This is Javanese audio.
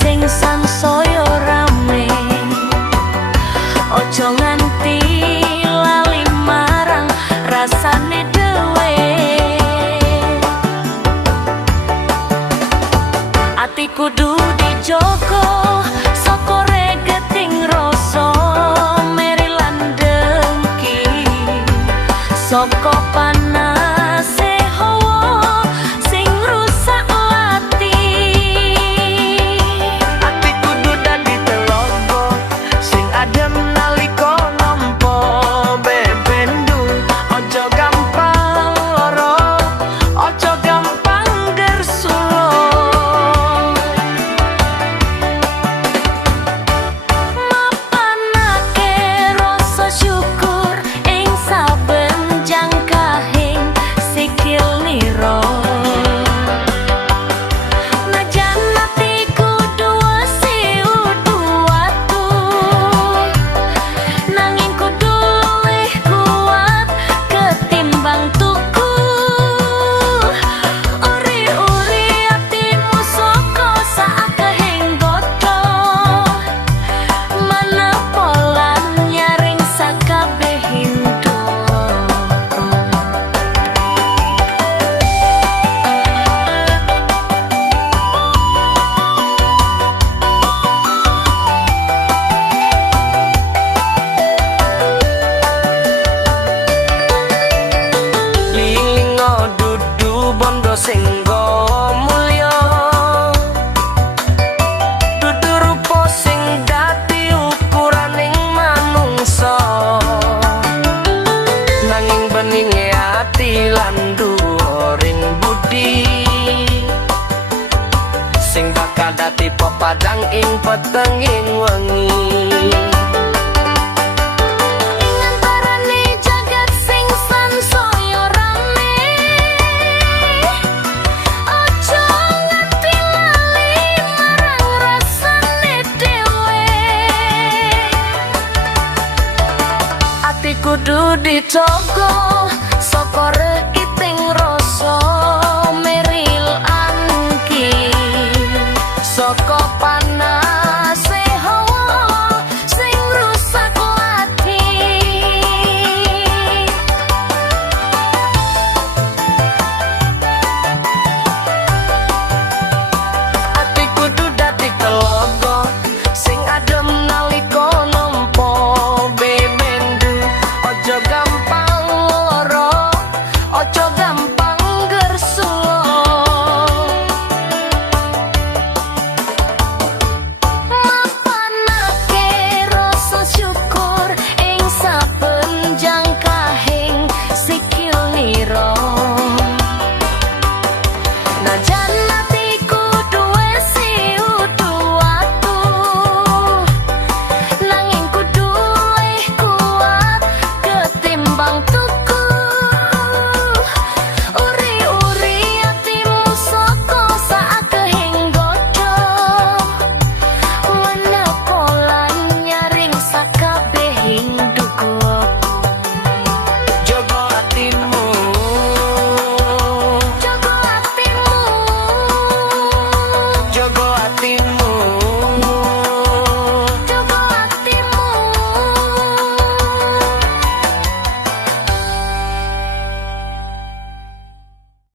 sing sansaya rame. Ojo nganti lali marang rasane dhewe. Ati kudu dijogo saka regeting rasa meri lan dengki, saka panase hawa sing rusak ati. Ati kudu dadi telogo sing adem nalika nampa bebendu. Ojo gampang lara, ojo gampang gersulo. Mapanake rasa syukur ing saben jangkahing sikil nira. Najan ati kudu wesi udu watu, nanging kudu luwih kuat ketimbang tuku. Uri-uri atimu saka saakehing godho, mana polan nyaring sakabehing doa. Lilingo dudu bondo sing mulya, dudu rupa sing dadi ukuraning manungsa, nanging beninge ati lan dhuwuring budi sing bakal dadi pepadang ing petenging wengi. Ing antarane jagat sing sansaya rame, ojo nganti lali marang rasane dhewe. Ati kudu dicogo